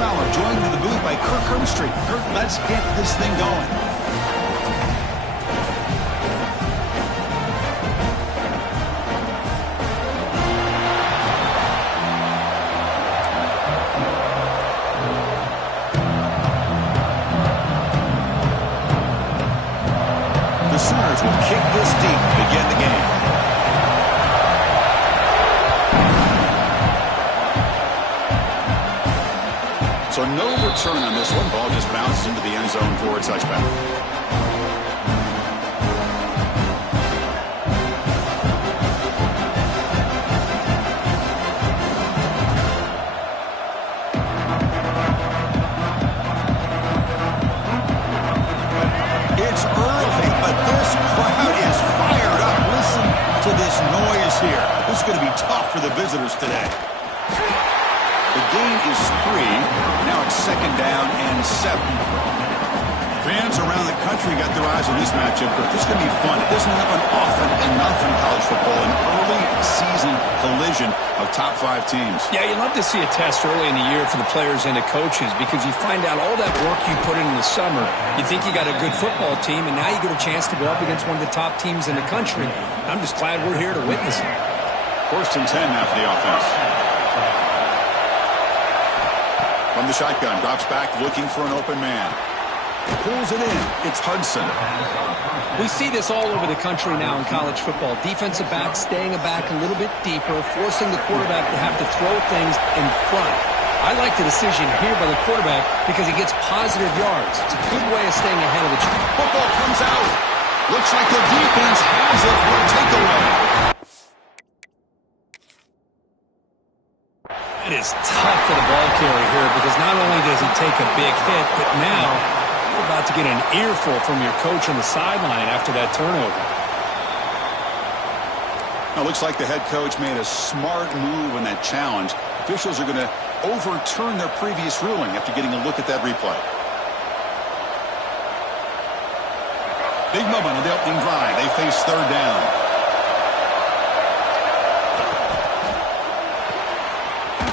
Fowler joined in the booth by Kirk Herbstreit. Kirk, let's get this thing going. Sooners will kick this deep to begin the game. So no return on this one. Ball just bounced into the end zone for a touchback. It's early, but this crowd is fired up. Listen to this noise here. This is going to be tough for the visitors today. The gain is 3. Now it's 2nd down and 7. Fans around the country got their eyes on this matchup, but this is going to be fun. It doesn't happen often enough in college football, an early season collision of top 5 teams. Yeah, you love to see a test early in the year for the players and the coaches because you find out all that work you put in the summer. You think you got a good football team, and now you get a chance to go up against one of the top teams in the country. I'm just glad we're here to witness it. 1st and 10 now for the offense. From the shotgun, drops back looking for an open man. Pulls it in. It's Hudson. We see this all over the country now in college football. Defensive backs staying back a little bit deeper, forcing the quarterback to have to throw things in front. I like the decision here by the quarterback because he gets positive yards. It's a good way of staying ahead of the chain. Football comes out. Looks like the defense has it for a takeaway. It is tough for the ball carrier here because not only does he take a big hit, but now you're about to get an earful from your coach on the sideline after that turnover. Now, looks like the head coach made a smart move in that challenge. Officials are going to overturn their previous ruling after getting a look at that replay. Big moment on the opening drive. They face 3rd down.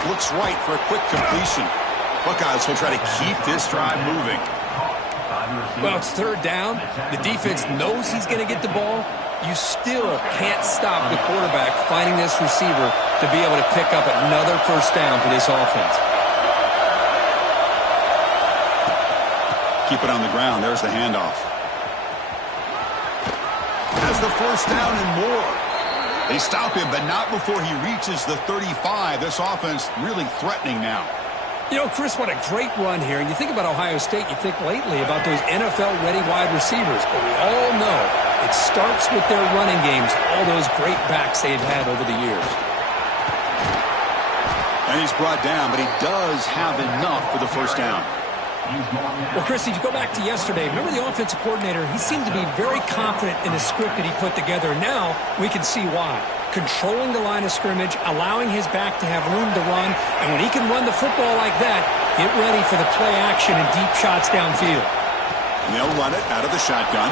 Looks right for a quick completion. Buckeyes will try to keep this drive moving. Well, it's 3rd down. The defense knows he's going to get the ball. You still can't stop the quarterback finding this receiver to be able to pick up another 1st down for this offense. Keep it on the ground. There's the handoff. Has the 1st down and more. They stop him, but not before he reaches the 35. This offense really threatening now. You know, Chris, what a great run here. And you think about Ohio State, you think lately about those NFL-ready wide receivers. But we all know it starts with their running games, all those great backs they've had over the years. And he's brought down, but he does have enough for the 1st down. Well, Chris, if you go back to yesterday, remember the offensive coordinator, he seemed to be very confident in the script that he put together. Now we can see why. Controlling the line of scrimmage, allowing his back to have room to run, and when he can run the football like that, get ready for the play action and deep shots downfield. And they'll run it out of the shotgun.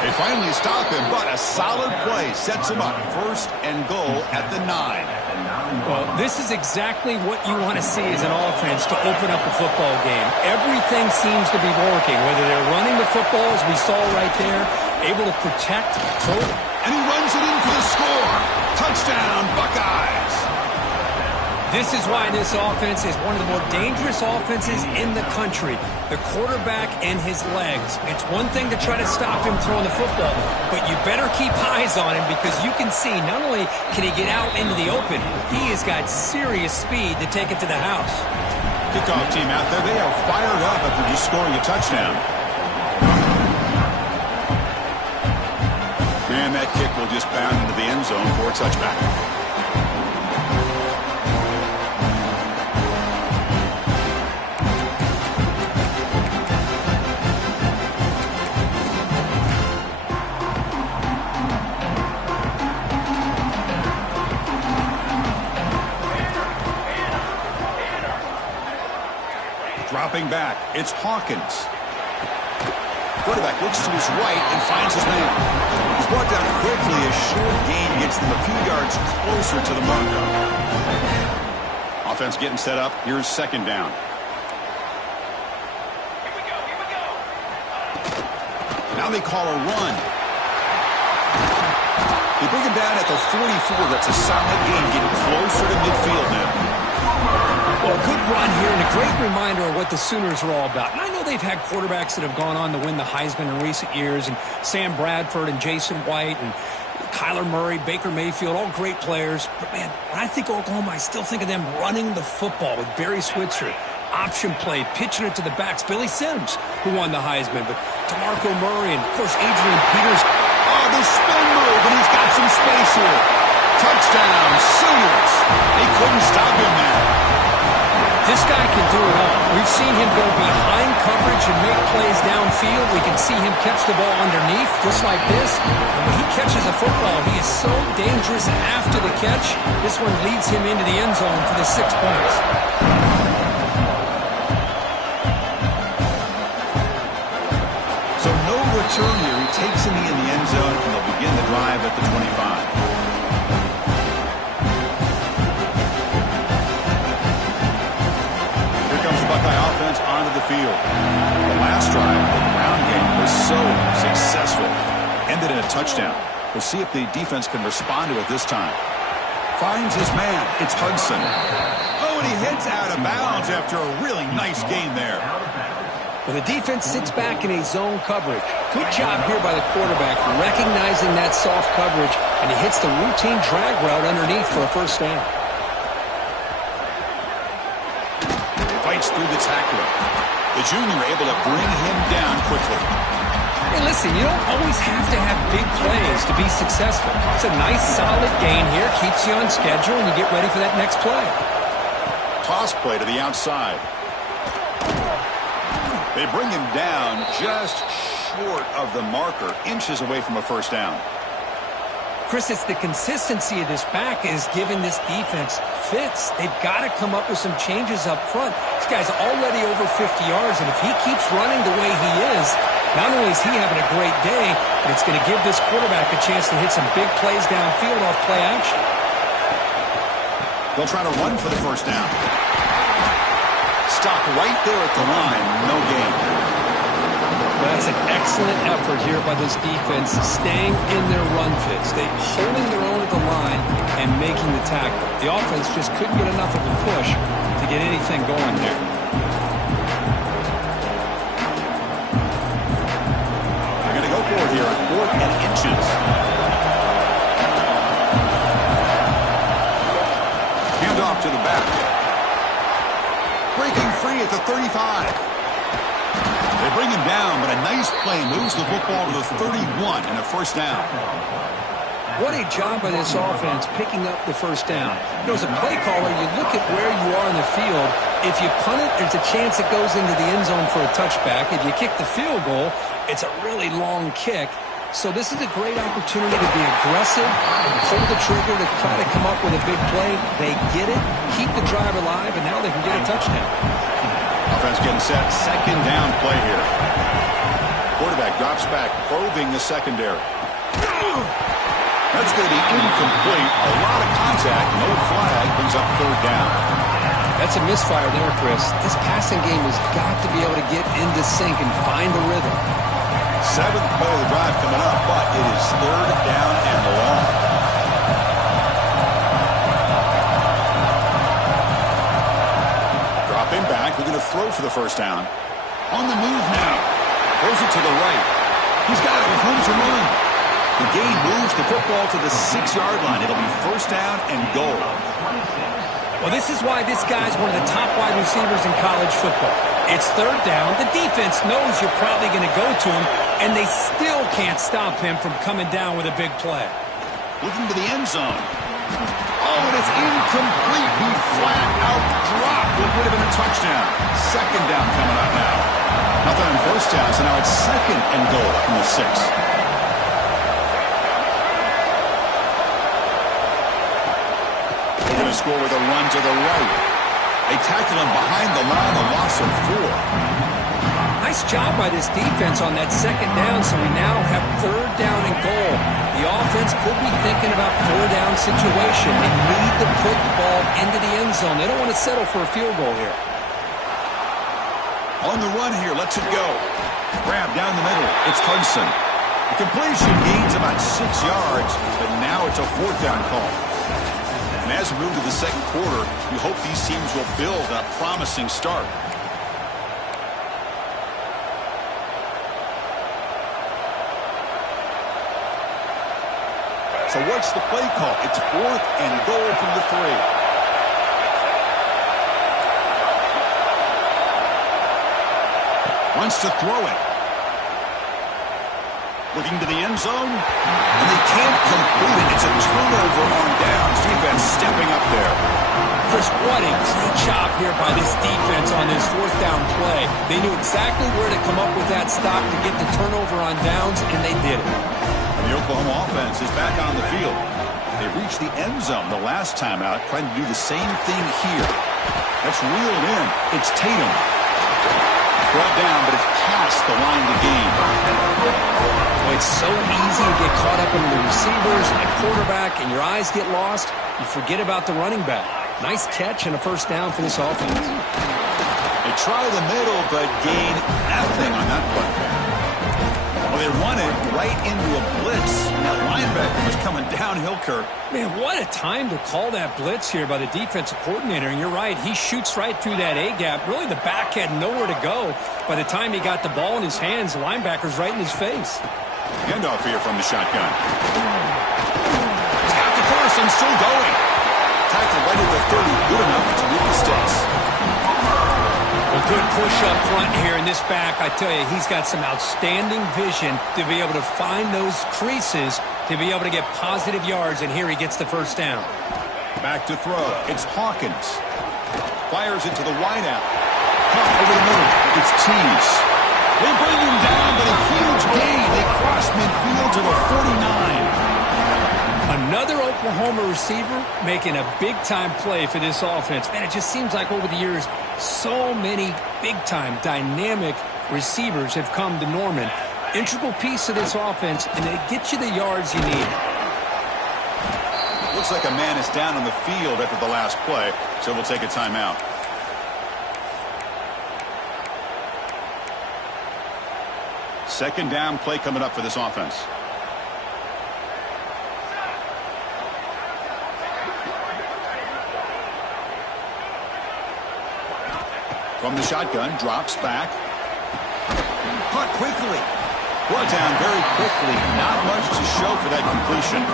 They finally stop him, but a solid play sets him up. 1st and goal at the 9. Well, this is exactly what you want to see as an offense to open up a football game. Everything seems to be working, whether they're running the football, as we saw right there, able to protect, throw it. And he runs it in for the score. Touchdown, Buckeyes. This is why this offense is one of the more dangerous offenses in the country. The quarterback and his legs. It's one thing to try to stop him throwing the football, but you better keep eyes on him because you can see not only can he get out into the open, he has got serious speed to take it to the house. Kickoff team out there, they are fired up after just scoring a touchdown. And that kick will just bound into the end zone for a touchback. Dropping back, it's Hawkins. Quarterback looks to his right and finds his man. He's brought down quickly. A short gain gets them a few yards closer to the marker. Offense getting set up. Here's second down. Now they call a run. They bring him down at the 44. That's a solid gain, getting closer to midfield now. Well, good run here and a great reminder of what the Sooners are all about. And I know they've had quarterbacks that have gone on to win the Heisman in recent years, and Sam Bradford and Jason White and Kyler Murray, Baker Mayfield, all great players. But, man, when I think Oklahoma, I still think of them running the football with Barry Switzer. Option play, pitching it to the backs. Billy Sims, who won the Heisman, but DeMarco Murray and, of course, Adrian Peters. Oh, the spin move, and he's got some space here. Touchdown, Sooners. They couldn't stop him there. This guy can do it all. We've seen him go behind coverage and make plays downfield. We can see him catch the ball underneath, just like this. And when he catches a football, he is so dangerous after the catch. This one leads him into the end zone for the 6 points. So no return here. He takes him in the end zone, and they'll begin the drive at the 25. Buckeye offense onto the field. The last drive, the ground game, was so successful. Ended in a touchdown. We'll see if the defense can respond to it this time. Finds his man. It's Hudson. Oh, and he heads out of bounds after a really nice game there. Well, the defense sits back in a zone coverage. Good job here by the quarterback, recognizing that soft coverage, and he hits the routine drag route underneath for a first down. Through the tackler. The junior able to bring him down quickly. Hey, listen, you don't always have to have big plays to be successful. It's a nice, solid gain here. Keeps you on schedule, and you get ready for that next play. Toss play to the outside. They bring him down just short of the marker, inches away from a first down. Chris, it's the consistency of this back is giving this defense fits. They've got to come up with some changes up front. This guy's already over 50 yards, and if he keeps running the way he is, not only is he having a great day, but it's going to give this quarterback a chance to hit some big plays downfield off play action. They'll try to run for the first down. Stopped right there at the line. No gain. That's an excellent effort here by this defense, staying in their run fits. They're holding their own at the line and making the tackle. The offense just couldn't get enough of a push to get anything going there. They're going to go for it here, 4th and inches. Hand off to the back. Breaking free at the 35. They bring him down, but a nice play moves the football to the 31 and a first down. What a job by this offense picking up the first down. You know, as a play caller, you look at where you are in the field. If you punt it, there's a chance it goes into the end zone for a touchback. If you kick the field goal, it's a really long kick. So this is a great opportunity to be aggressive, pull the trigger to try to come up with a big play. They get it, keep the drive alive, and now they can get a touchdown. Offense getting set. Second down play here. Quarterback drops back, probing the secondary. That's going to be incomplete. A lot of contact. No flag. Brings up third down. That's a misfire there, Chris. This passing game has got to be able to get into sync and find the rhythm. 7th play of the drive coming up, but it is third down and long. Dropping back. We're going to throw for the first down. On the move now. Throws it to the right. He's got it with room to run. The gain moves the football to the 6-yard line. It'll be first down and goal. Well, this is why this guy's one of the top wide receivers in college football. It's third down. The defense knows you're probably going to go to him, and they still can't stop him from coming down with a big play. Looking to the end zone. Oh, and it's incomplete. He flat out dropped what would have been a touchdown. Second down coming up now. Nothing on first down, so now it's second and goal from the 6. They're going to score with a run to the right. They tackle him behind the line, a loss of 4. Nice job by this defense on that second down, so we now have third down and goal. The offense could be thinking about four-down situation. They need to put the ball into the end zone. They don't want to settle for a field goal here. On the run here, lets it go. Grab down the middle. It's Hudson. The completion gains about 6 yards, but now it's a fourth down call. And as we move to the second quarter, we hope these teams will build a promising start. So what's the play call? It's fourth and goal from the 3. Wants to throw it. Looking to the end zone. And they can't complete it. It's a turnover on downs. Defense stepping up there. Chris, what a great job here by this defense on this fourth down play. They knew exactly where to come up with that stop to get the turnover on downs, and they did it. The Oklahoma offense is back on the field. They reached the end zone the last time out, trying to do the same thing here. That's reeled in. It's Tatum. Brought down, but it's past the line to gain. Well, it's so easy to get caught up in the receivers and the quarterback, and your eyes get lost. You forget about the running back. Nice catch and a first down for this offense. They try the middle, but gain nothing on that play. Well, they run it right into a blitz, and that linebacker was coming downhill, Kirk. Man, what a time to call that blitz here by the defensive coordinator. And you're right, he shoots right through that A-gap. Really, the back had nowhere to go. By the time he got the ball in his hands, the linebacker's right in his face. Handoff here from the shotgun. He's got the first and still going. Tackle right at the 30, good enough to meet the sticks. A good push up front here in this back. I tell you, he's got some outstanding vision to be able to find those creases, to be able to get positive yards, and here he gets the first down. Back to throw. It's Hawkins. Fires it to the wideout. Caught over the middle. It's Tease. They bring him down, but a huge gain. They cross midfield to the 49. Another Oklahoma receiver making a big-time play for this offense. Man, it just seems like over the years, so many big-time, dynamic receivers have come to Norman. Integral piece of this offense, and they get you the yards you need. Looks like a man is down on the field after the last play, so we'll take a timeout. Second down play coming up for this offense. From the shotgun, drops back. Caught quickly. Brought down very quickly. Not much to show for that completion.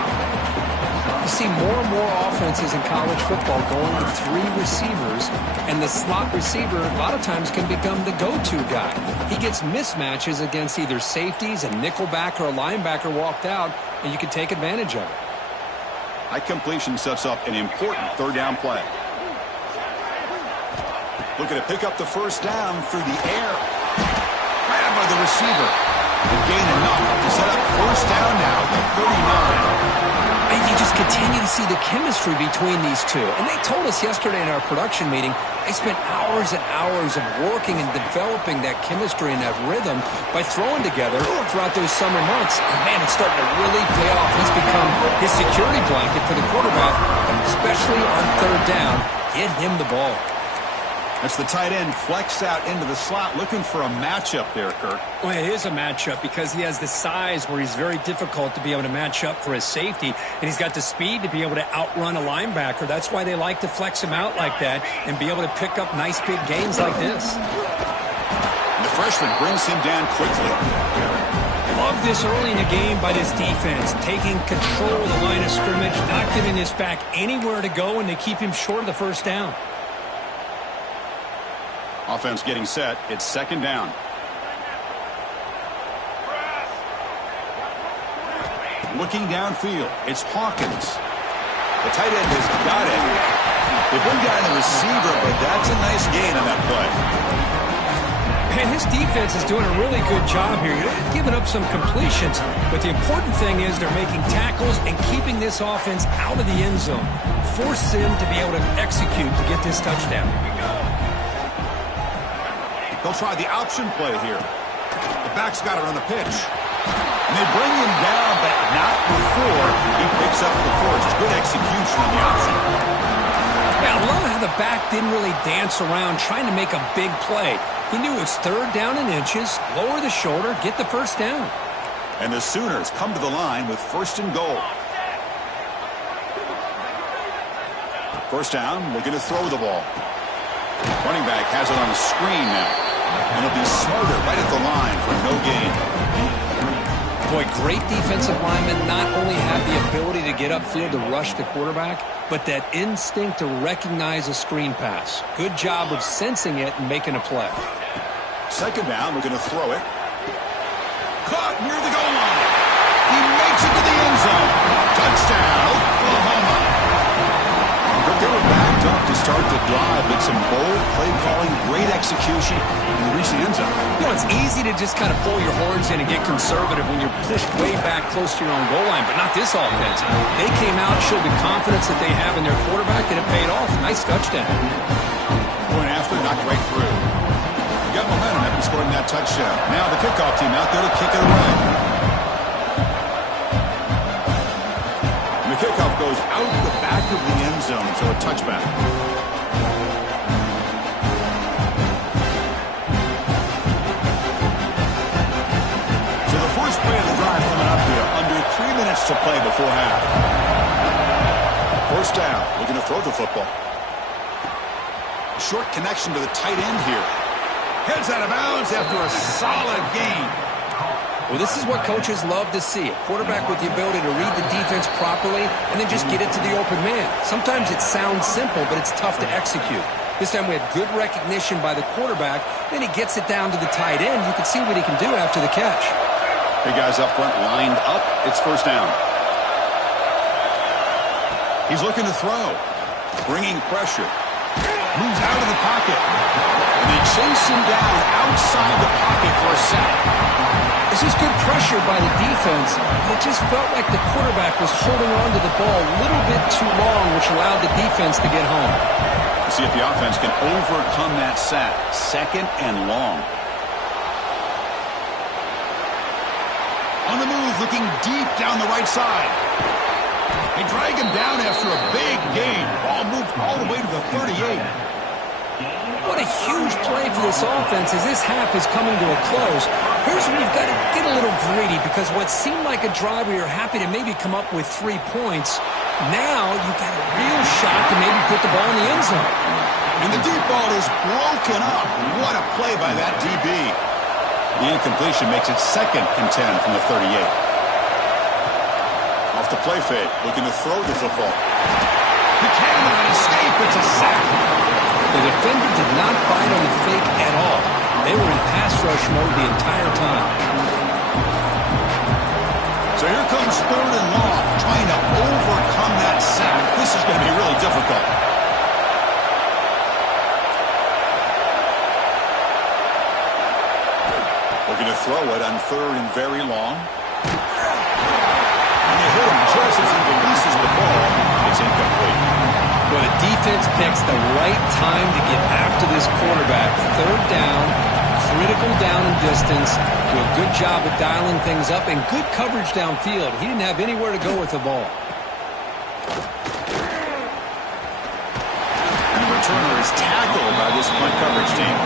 You see more and more offenses in college football going with 3 receivers, and the slot receiver a lot of times can become the go-to guy. He gets mismatches against either safeties, a nickelback, or a linebacker walked out, and you can take advantage of it. High completion sets up an important third down play. Looking to pick up the first down through the air. Grabbed by the receiver. And gain enough to set up first down now at the 39. And you just continue to see the chemistry between these two. And they told us yesterday in our production meeting, they spent hours and hours of working and developing that chemistry and that rhythm by throwing together throughout those summer months. And man, it's starting to really pay off. He's become his security blanket for the quarterback, and especially on third down, get him the ball. That's the tight end flexed out into the slot, looking for a matchup there, Kirk. Well, it is a matchup because he has the size where he's very difficult to be able to match up for his safety, and he's got the speed to be able to outrun a linebacker. That's why they like to flex him out like that and be able to pick up nice big gains like this. And the freshman brings him down quickly. Love this early in the game by this defense, taking control of the line of scrimmage, not giving this back anywhere to go, and they keep him short of the first down. Offense getting set. It's second down. Looking downfield. It's Hawkins. The tight end has got it. They bring down the receiver, but that's a nice gain on that play. And his defense is doing a really good job here. They're giving up some completions, but the important thing is they're making tackles and keeping this offense out of the end zone. Force them to be able to execute to get this touchdown. They'll try the option play here. The back's got it on the pitch. And they bring him down, but not before he picks up the first. Good execution on the option. Yeah, I love how the back didn't really dance around trying to make a big play. He knew it was third down in inches, lower the shoulder, get the first down. And the Sooners come to the line with first and goal. First down, looking to throw the ball. Running back has it on a screen now. And he'll be smarter right at the line for no gain. Boy, great defensive linemen not only have the ability to get upfield to rush the quarterback, but that instinct to recognize a screen pass. Good job of sensing it and making a play. Second down, we're going to throw it. Caught near the goal line. He makes it to the end zone. Touchdown, Oklahoma. But they were backed up to start the drive with some bold play calling, great execution, and they reached the end zone. You know, it's easy to just kind of pull your horns in and get conservative when you're pushed way back close to your own goal line, but not this offense. They came out, showed the confidence that they have in their quarterback, and it paid off. Nice touchdown. Going after, knocked right through. You got momentum after scoring that touchdown. Now the kickoff team out there to kick it away. And the kickoff goes out the back of the end zone, so a touchback. So the first play of the drive coming up here. Under 3 minutes to play before half. First down. Looking to throw the football. Short connection to the tight end here. Heads out of bounds after a solid gain. Well, this is what coaches love to see. A quarterback with the ability to read the defense properly and then just get it to the open man. Sometimes it sounds simple, but it's tough to execute. This time we had good recognition by the quarterback. Then he gets it down to the tight end. You can see what he can do after the catch. Big guys up front lined up. It's first down. He's looking to throw. Bringing pressure. Moves out of the pocket. And they chase him down outside the pocket for a sack. This is good pressure by the defense, but it just felt like the quarterback was holding on to the ball a little bit too long, which allowed the defense to get home. Let's see if the offense can overcome that sack. Second and long. On the move, looking deep down the right side. They drag him down after a big gain. Ball moved all the way to the 38. What a huge play for this offense as this half is coming to a close. Here's where you've got to get a little greedy because what seemed like a drive where you're happy to maybe come up with 3 points, now you've got a real shot to maybe put the ball in the end zone. And the deep ball is broken up. What a play by that DB. The incompletion makes it second and 10 from the 38. Off the play fake, looking to throw the football. He cannot escape. It's a sack. The defender did not bite on the fake at all. They were in pass rush mode the entire time. So here comes third and long, trying to overcome that sack. This is going to be really difficult. Looking to throw it on third and very long. And they hit him just as he releases the ball. It's incomplete. Well, the defense picks the right time to get after this quarterback. Third down, critical down and distance. Do a good job of dialing things up and good coverage downfield. He didn't have anywhere to go with the ball. And the returner is tackled by this punt coverage team.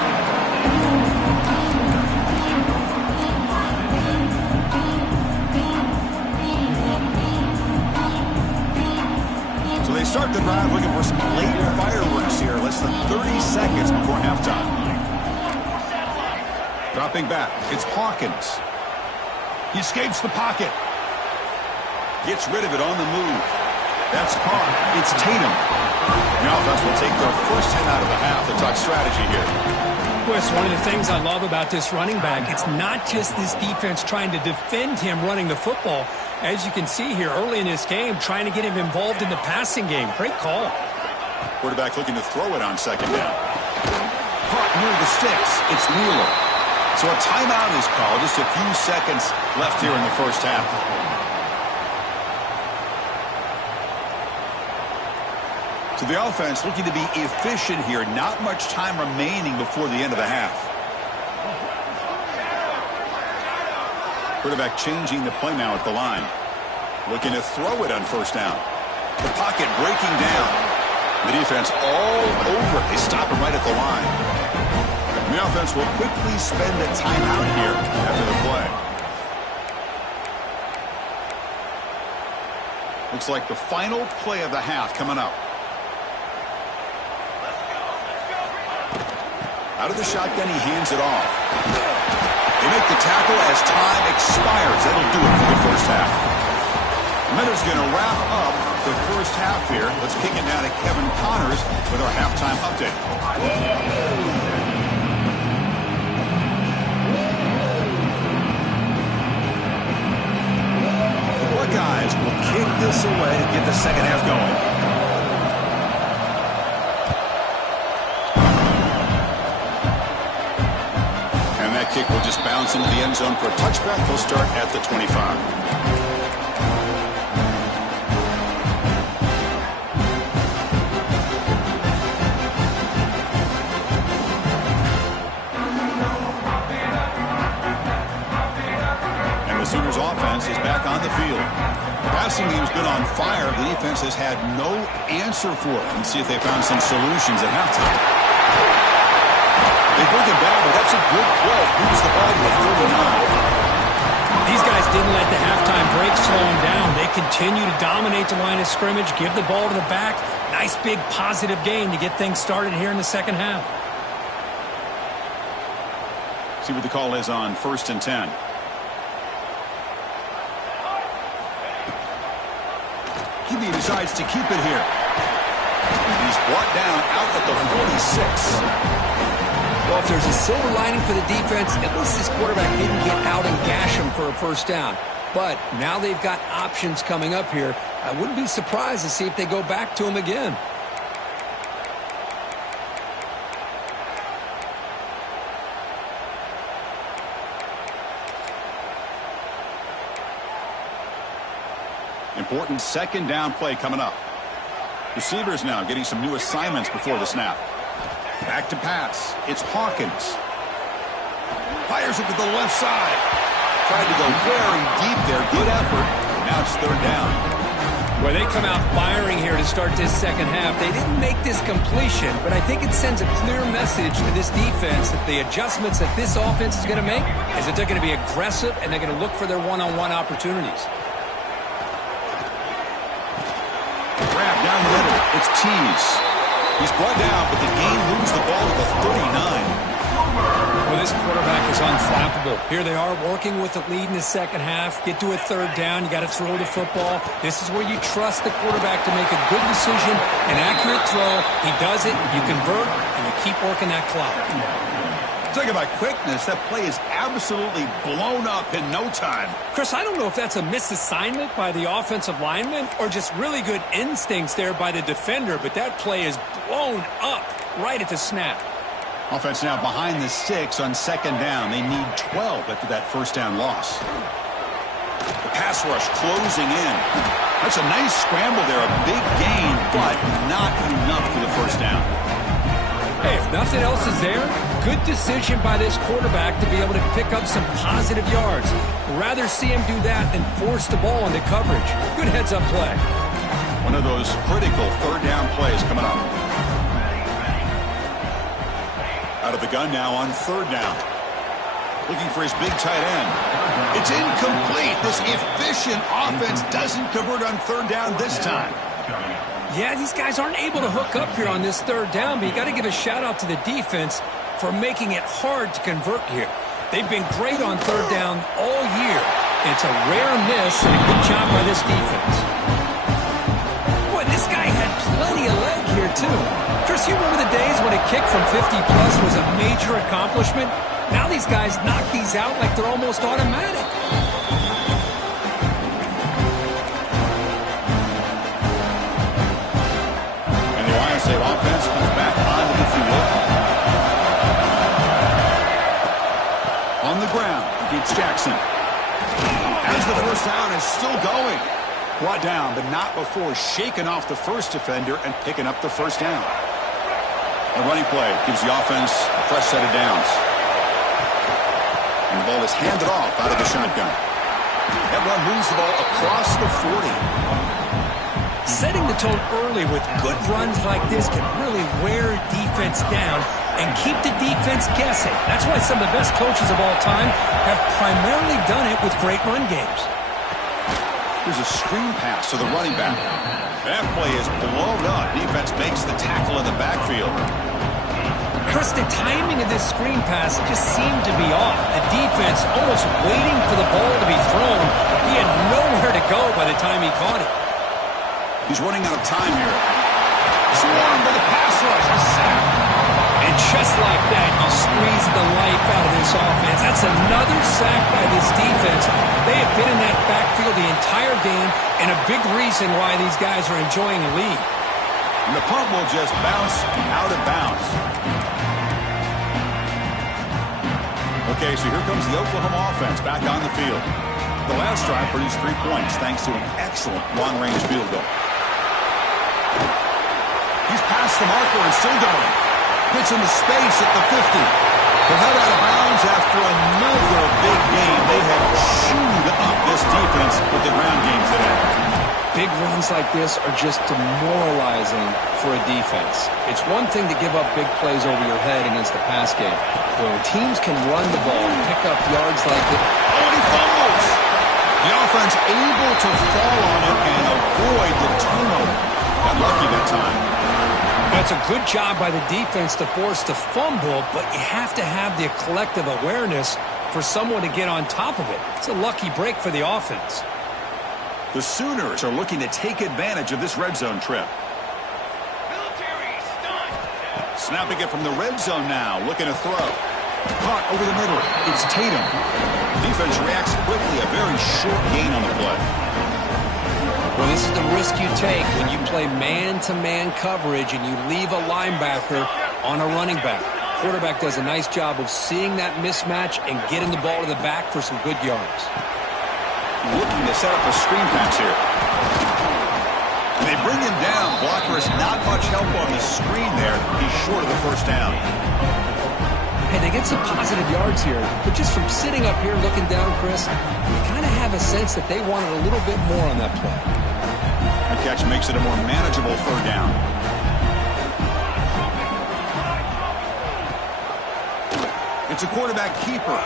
They start the drive looking for some late fireworks here. Less than 30 seconds before halftime. Dropping back. It's Hawkins. He escapes the pocket. Gets rid of it on the move. That's caught. It's Tatum. The offense will take their first hit out of the half to talk strategy here. Well, it's one of the things I love about this running back. It's not just this defense trying to defend him running the football. As you can see here early in this game, trying to get him involved in the passing game. Great call. Quarterback looking to throw it on second down. Caught near the sticks. It's Wheeler. So a timeout is called. Just a few seconds left here in the first half. So the offense looking to be efficient here. Not much time remaining before the end of the half. Quarterback changing the play now at the line. Looking to throw it on first down. The pocket breaking down. The defense all over it. They stop him right at the line. The offense will quickly spend a timeout here after the play. Looks like the final play of the half coming up. Out of the shotgun, he hands it off. They make the tackle as time expires. That'll do it for the first half. Miller's going to wrap up the first half here. Let's kick it now to Kevin Connors with our halftime update. The Buckeyes will kick this away to get the second half going. Kick will just bounce into the end zone for a touchback. He'll start at the 25. And the Sooners offense is back on the field. The passing game's been on fire. The defense has had no answer for it. Let's see if they found some solutions at halftime. They bring it down, but that's a good play. Moves the ball to the 39. These guys didn't let the halftime break slow them down. They continue to dominate the line of scrimmage, give the ball to the back. Nice big positive gain to get things started here in the second half. See what the call is on 1st and 10. Kibbe decides to keep it here. He's brought down out at the 46. Well, if there's a silver lining for the defense, at least this quarterback didn't get out and gash him for a first down. But now they've got options coming up here. I wouldn't be surprised to see if they go back to him again. Important second down play coming up. Receivers now getting some new assignments before the snap. Back to pass. It's Hawkins. Fires it to the left side. Tried to go very deep there. Good effort. Now it's third down. Well, they come out firing here to start this second half. They didn't make this completion, but I think it sends a clear message to this defense that the adjustments that this offense is going to make is that they're going to be aggressive and they're going to look for their one-on-one opportunities. Grab down the middle. It's Tease. He's brought down, but the game moves the ball to the 39. Well, this quarterback is unflappable. Here they are working with the lead in the second half. Get to a third down. You got to throw the football. This is where you trust the quarterback to make a good decision, an accurate throw. He does it, you convert, and you keep working that clock. Talking about quickness, that play is absolutely blown up in no time. Chris, I don't know if that's a misassignment by the offensive lineman or just really good instincts there by the defender, but that play is blown up right at the snap. Offense now behind the 6 on second down. They need 12 after that first down loss. The pass rush closing in. That's a nice scramble there, a big gain, but not enough for the first down. Hey, if nothing else is there, good decision by this quarterback to be able to pick up some positive yards. Rather see him do that than force the ball into coverage. Good heads-up play. One of those critical third down plays coming up. Out of the gun now on third down. Looking for his big tight end. It's incomplete. This efficient offense doesn't convert on third down this time. Yeah, these guys aren't able to hook up here on this third down, but you got to give a shout-out to the defense for making it hard to convert here. They've been great on third down all year. It's a rare miss and a good job by this defense. Boy, this guy had plenty of leg here, too. Chris, you remember the days when a kick from 50-plus was a major accomplishment? Now these guys knock these out like they're almost automatic. And the Ohio State offense comes back onto the field. On the ground against Jackson. As the first down is still going. Brought down, but not before shaking off the first defender and picking up the first down. The running play gives the offense a fresh set of downs. And the ball is handed off out of the shotgun. That run moves the ball across the 40. Setting the tone early with good runs like this can really wear defense down and keep the defense guessing. That's why some of the best coaches of all time have primarily done it with great run games. Here's a screen pass to the running back. That play is blown up. Defense makes the tackle in the backfield. Chris, the timing of this screen pass just seemed to be off. The defense almost waiting for the ball to be thrown. He had nowhere to go by the time he caught it. He's running out of time here. Swarmed by the pass rush. A sack. And just like that, you squeeze the life out of this offense. That's another sack by this defense. They have been in that backfield the entire game, and a big reason why these guys are enjoying a lead. And the punt will just bounce out of bounds. Okay, so here comes the Oklahoma offense back on the field. The last drive produced 3 points thanks to an excellent long-range field goal. He's past the marker and still going. Gets into space at the 50. But head out of bounds after another big game. They have chewed up this defense with the ground game today. Big runs like this are just demoralizing for a defense. It's one thing to give up big plays over your head against the pass game. But when teams can run the ball and pick up yards like this. Oh, and he fumbles! The offense able to fall on it and avoid the turnover. Got lucky that time. That's a good job by the defense to force the fumble, but you have to have the collective awareness for someone to get on top of it. It's a lucky break for the offense. The Sooners are looking to take advantage of this red zone trip. Snapping it from the red zone now, looking to throw. Caught over the middle. It's Tatum. Defense reacts quickly, a very short gain on the play. Well, this is the risk you take when you play man-to-man coverage and you leave a linebacker on a running back. Quarterback does a nice job of seeing that mismatch and getting the ball to the back for some good yards. Looking to set up a screen pass here. And they bring him down. Blocker is not much help on the screen there. He's short of the first down. Hey, they get some positive yards here, but just from sitting up here looking down, Chris, you kind of have a sense that they wanted a little bit more on that play. That catch makes it a more manageable third down. It's a quarterback keeper.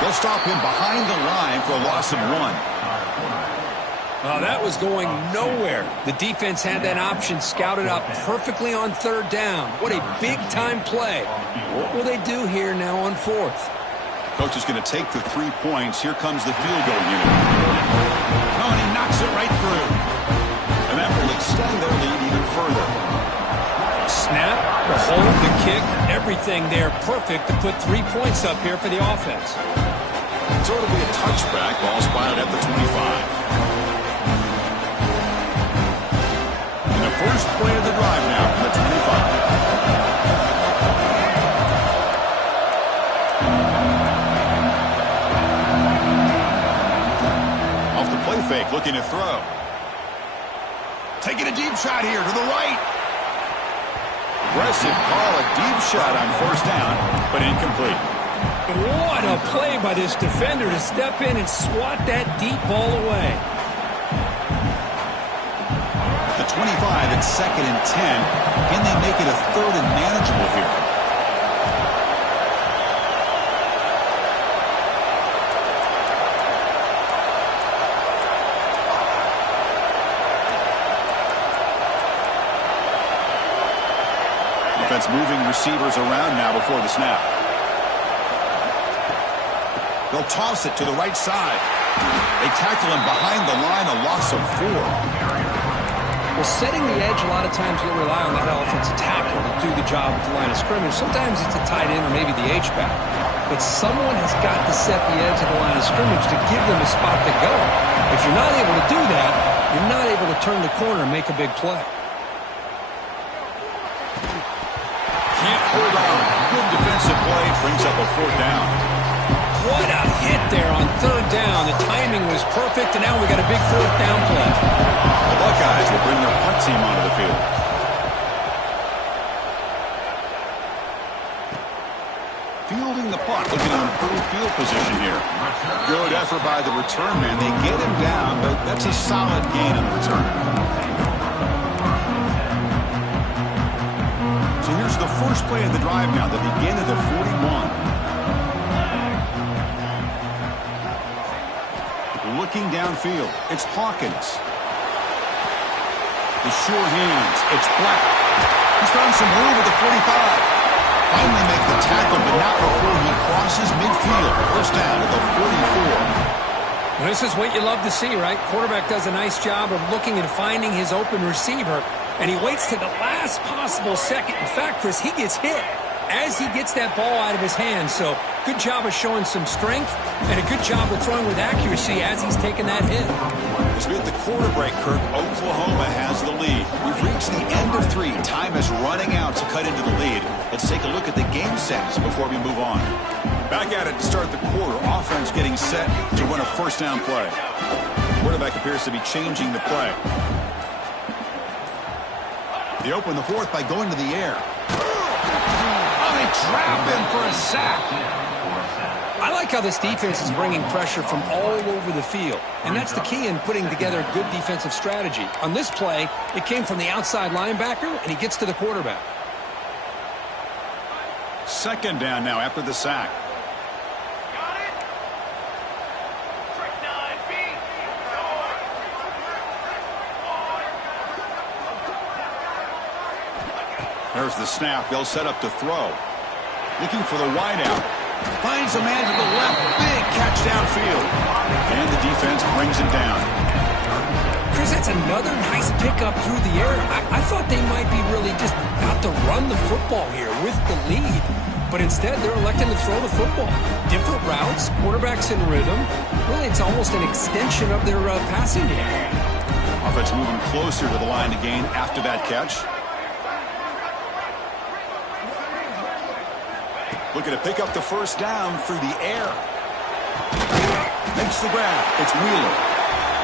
They'll stop him behind the line for a loss of 1. Oh, that was going nowhere. The defense had that option scouted out perfectly on third down. What a big-time play. What will they do here now on fourth? Coach is going to take the 3 points. Here comes the field goal unit. Oh, and he knocks it right through. And that will extend their lead even further. Snap, the hold, the kick, everything there perfect to put 3 points up here for the offense. So it'll be a touchback. Ball spotted at the 25. And the first play of the drive now from the 25. Off the play fake, looking to throw. Taking a deep shot here to the right. Aggressive call, a deep shot on first down, but incomplete. What a play by this defender to step in and swat that deep ball away. The 25 at 2nd and 10. Can they make it a 3rd and manageable here? Defense moving receivers around now before the snap. They'll toss it to the right side. They tackle him behind the line, a loss of 4. Well, setting the edge, a lot of times you'll rely on that offensive tackle to do the job at the line of scrimmage. Sometimes it's a tight end or maybe the H-back. But someone has got to set the edge of the line of scrimmage to give them a spot to go. If you're not able to do that, you're not able to turn the corner and make a big play. Can't hold on. Good defensive play. Brings up a 4th down. What a hit there on 3rd down. The timing was perfect, and now we got a big 4th down play. The Buckeyes will bring their punt team onto the field. Fielding the punt, looking to improved field position here. Good effort by the return man. They get him down, but that's a solid gain on the return. So here's the first play of the drive now, the begin of the 41. Looking downfield, it's Hawkins. The sure hands, it's Black. He's found some room at the 45. Finally make the tackle, but not before he crosses midfield. First down at the 44. Well, this is what you love to see, right? Quarterback does a nice job of looking and finding his open receiver, and he waits to the last possible second. In fact, Chris, he gets hit as he gets that ball out of his hands. So good job of showing some strength and a good job of throwing with accuracy as he's taking that hit. As we hit the quarter break, Kirk, Oklahoma has the lead. We've reached the end of 3. Time is running out to cut into the lead. Let's take a look at the game stats before we move on. Back at it to start the quarter. Offense getting set to run a first down play. Quarterback appears to be changing the play. They open the fourth by going to the air. They trap him for a sack. I like how this defense is bringing pressure from all over the field, and that's the key in putting together a good defensive strategy. On this play, it came from the outside linebacker, and he gets to the quarterback. Second down now after the sack. There's the snap. They'll set up to throw. Looking for the wideout. Finds a man to the left. Big catch downfield. And the defense brings him down. Chris, that's another nice pickup through the air. I thought they might be really just out to run the football here with the lead. But instead, they're electing to throw the football. Different routes, quarterbacks in rhythm. Really, it's almost an extension of their passing game. Offense moving closer to the line to gain after that catch. Looking to pick up the first down through the air. Makes the grab. It's Wheeler.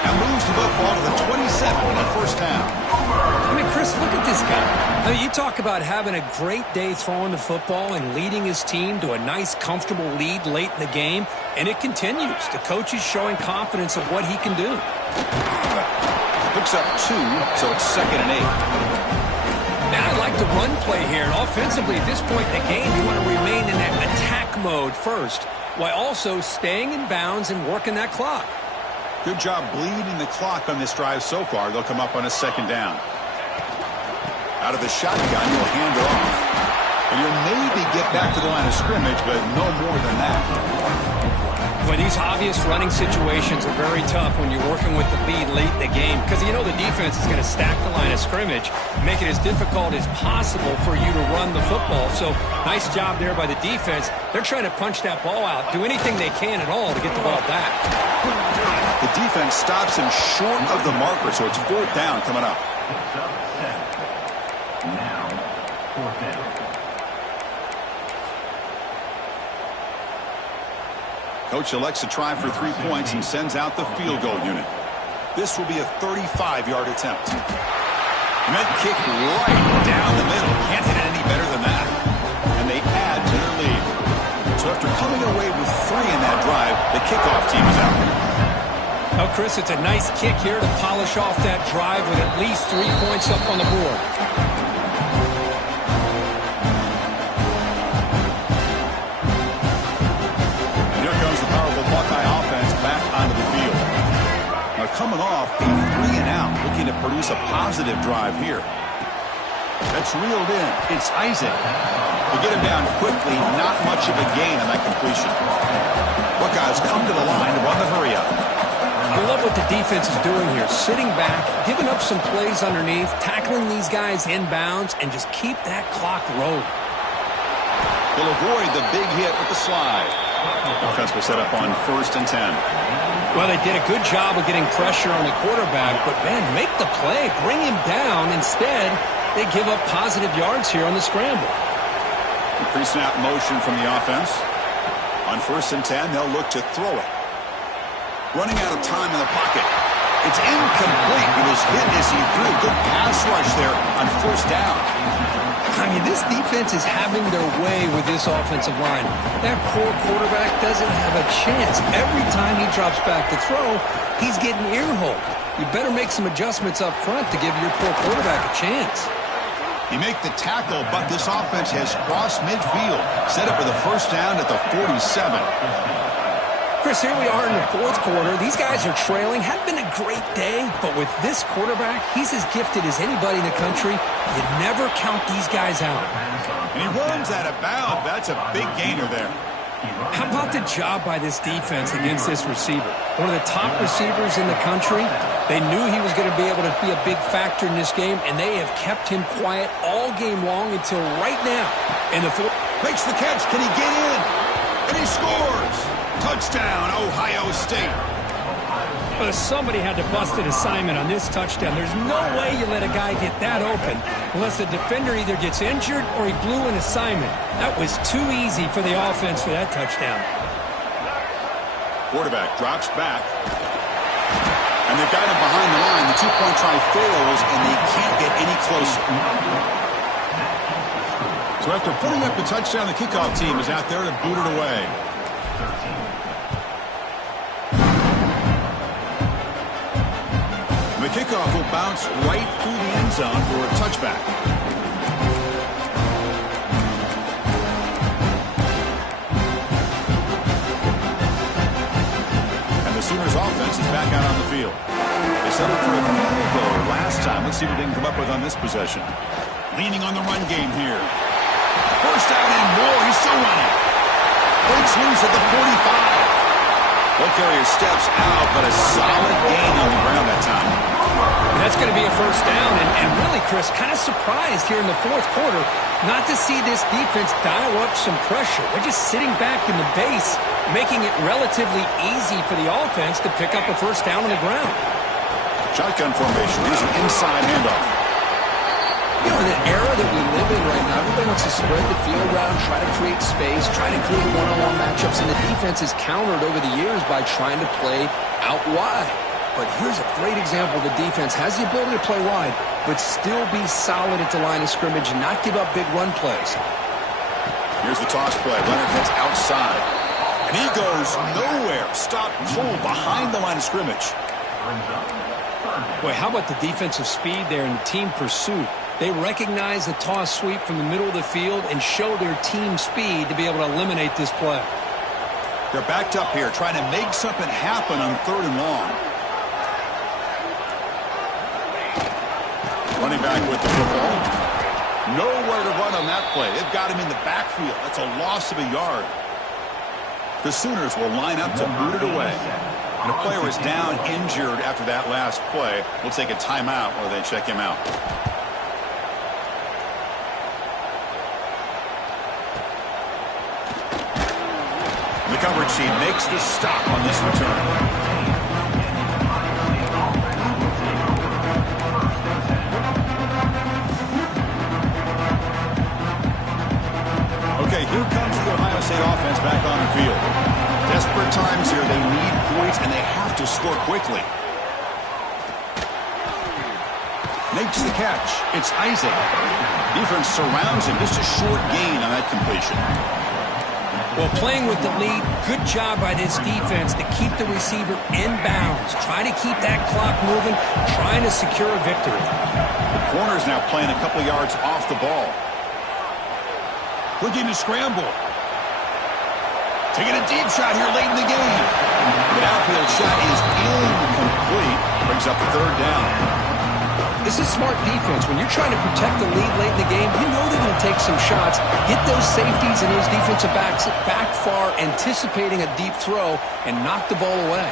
And moves the football to the 27 on first down. I mean, Chris, look at this guy. I mean, you talk about having a great day throwing the football and leading his team to a nice, comfortable lead late in the game, and it continues. The coach is showing confidence of what he can do. Picks up 2, so it's 2nd and 8. Now I like the run play here. And offensively, at this point in the game, you want to remain in that attack mode first, while also staying in bounds and working that clock. Good job bleeding the clock on this drive so far. They'll come up on a second down. Out of the shotgun, you'll hand it off. And you'll maybe get back to the line of scrimmage, but no more than that. Well, these obvious running situations are very tough when you're working with the lead late in the game, because you know the defense is going to stack the line of scrimmage, make it as difficult as possible for you to run the football. So nice job there by the defense. They're trying to punch that ball out, do anything they can at all to get the ball back. The defense stops him short of the marker, so it's 4th down coming up. Now, 4th down. Coach elects to try for 3 points and sends out the field goal unit. This will be a 35-yard attempt. Meant kick right down the middle. Can't hit it any better than that. And they add to their lead. So after coming away with 3 in that drive, the kickoff team is out. Oh, Chris, it's a nice kick here to polish off that drive with at least 3 points up on the board. Coming off a 3-and-out, looking to produce a positive drive here. That's reeled in. It's Isaac. They get him down quickly, not much of a gain on that completion. Buckeyes come to the line to run the hurry-up. I love what the defense is doing here, sitting back, giving up some plays underneath, tackling these guys inbounds, and just keep that clock rolling. They'll avoid the big hit with the slide. Offense will set up on 1st and 10. Well, they did a good job of getting pressure on the quarterback, but, man, make the play, bring him down. Instead, they give up positive yards here on the scramble. Pre-snap motion from the offense. On 1st and 10, they'll look to throw it. Running out of time in the pocket. It's incomplete. He was hit as he threw. Good pass rush there on first down. I mean, this defense is having their way with this offensive line. That poor quarterback doesn't have a chance. Every time he drops back to throw, he's getting ear-holed. You better make some adjustments up front to give your poor quarterback a chance. You make the tackle, but this offense has crossed midfield. Set up with a first down at the 47. Chris, here we are in the fourth quarter. These guys are trailing. Hadn't been a great day, but with this quarterback, he's as gifted as anybody in the country. You never count these guys out. And he runs out of bounds. That's a big gainer there. How about the job by this defense against this receiver? One of the top receivers in the country. They knew he was going to be able to be a big factor in this game, and they have kept him quiet all game long until right now. In the fourth. Makes the catch. Can he get in? And he scores. Touchdown, Ohio State. Well, somebody had to bust an assignment on this touchdown. There's no way you let a guy get that open unless the defender either gets injured or he blew an assignment. That was too easy for the offense for that touchdown. Quarterback drops back. And they've got him behind the line. The two-point try fails, and they can't get any closer. So after putting up the touchdown, the kickoff team is out there to boot it away. The kickoff will bounce right through the end zone for a touchback. And the Sooners offense is back out on the field. They settled for a field goal last time. Let's see what they can come up with on this possession. Leaning on the run game here. First down and more. He's still running. Breaks loose at the 45. Ball carrier steps out, but a solid gain on the ground that time. That's going to be a first down, and really, Chris, kind of surprised here in the fourth quarter not to see this defense dial up some pressure. They're just sitting back in the base, making it relatively easy for the offense to pick up a first down on the ground. Shotgun formation. Here's an inside handoff. You know, in the era that we live in right now, everybody wants to spread the field around, try to create space, try to create one-on-one matchups, and the defense is countered over the years by trying to play out wide. But here's a great example. The defense has the ability to play wide, but still be solid at the line of scrimmage and not give up big run plays. Here's the toss play. Leonard heads outside. And he goes nowhere. Stop cold behind the line of scrimmage. Boy, how about the defensive speed there and the team pursuit? They recognize the toss sweep from the middle of the field and show their team speed to be able to eliminate this play. They're backed up here trying to make something happen on third and long. Running back with the football. Nowhere to run on that play. They've got him in the backfield. That's a loss of a yard. The Sooners will line up to boot it away. And a player is down injured after that last play. We'll take a timeout while they check him out. The coverage team makes the stop on this return. Okay, here comes the Ohio State offense back on the field. Desperate times here. They need points, and they have to score quickly. Makes the catch. It's Isaac. Defense surrounds him. Just a short gain on that completion. Well, playing with the lead, good job by this defense to keep the receiver in bounds. Try to keep that clock moving, trying to secure a victory. The corner's now playing a couple yards off the ball. Looking to scramble. Taking a deep shot here late in the game. The outfield shot is incomplete. Brings up the third down. This is smart defense. When you're trying to protect the lead late in the game, you know they're going to take some shots, get those safeties and those defensive backs back far, anticipating a deep throw, and knock the ball away.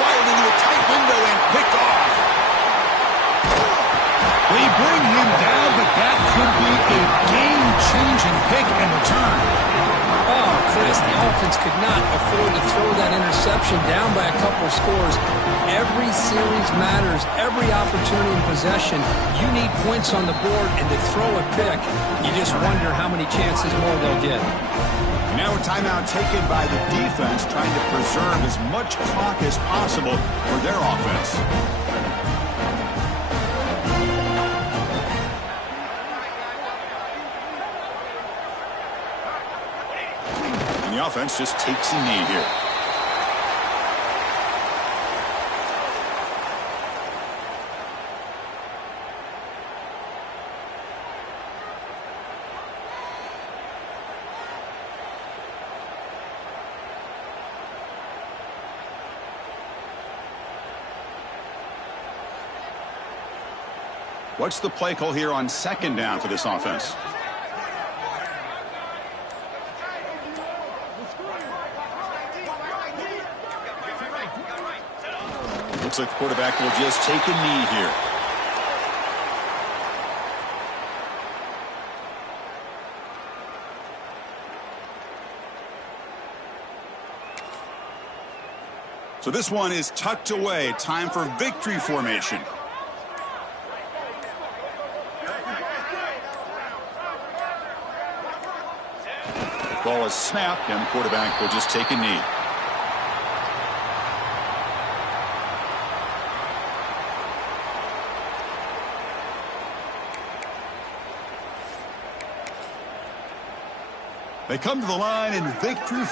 Fired into a tight window and picked off. They bring him down, but that could be a game-changing pick and return. Oh, Chris, the offense could not afford to throw that interception down by a couple of scores. Every series matters. Every opportunity in possession, you need points on the board, and to throw a pick, you just wonder how many chances more they'll get. Now a timeout taken by the defense, trying to preserve as much clock as possible for their offense. And the offense just takes a knee here. What's the play call here on second down for this offense? Looks like the quarterback will just take a knee here. So this one is tucked away. Time for victory formation. Ball is snapped, and the quarterback will just take a knee. They come to the line in victory.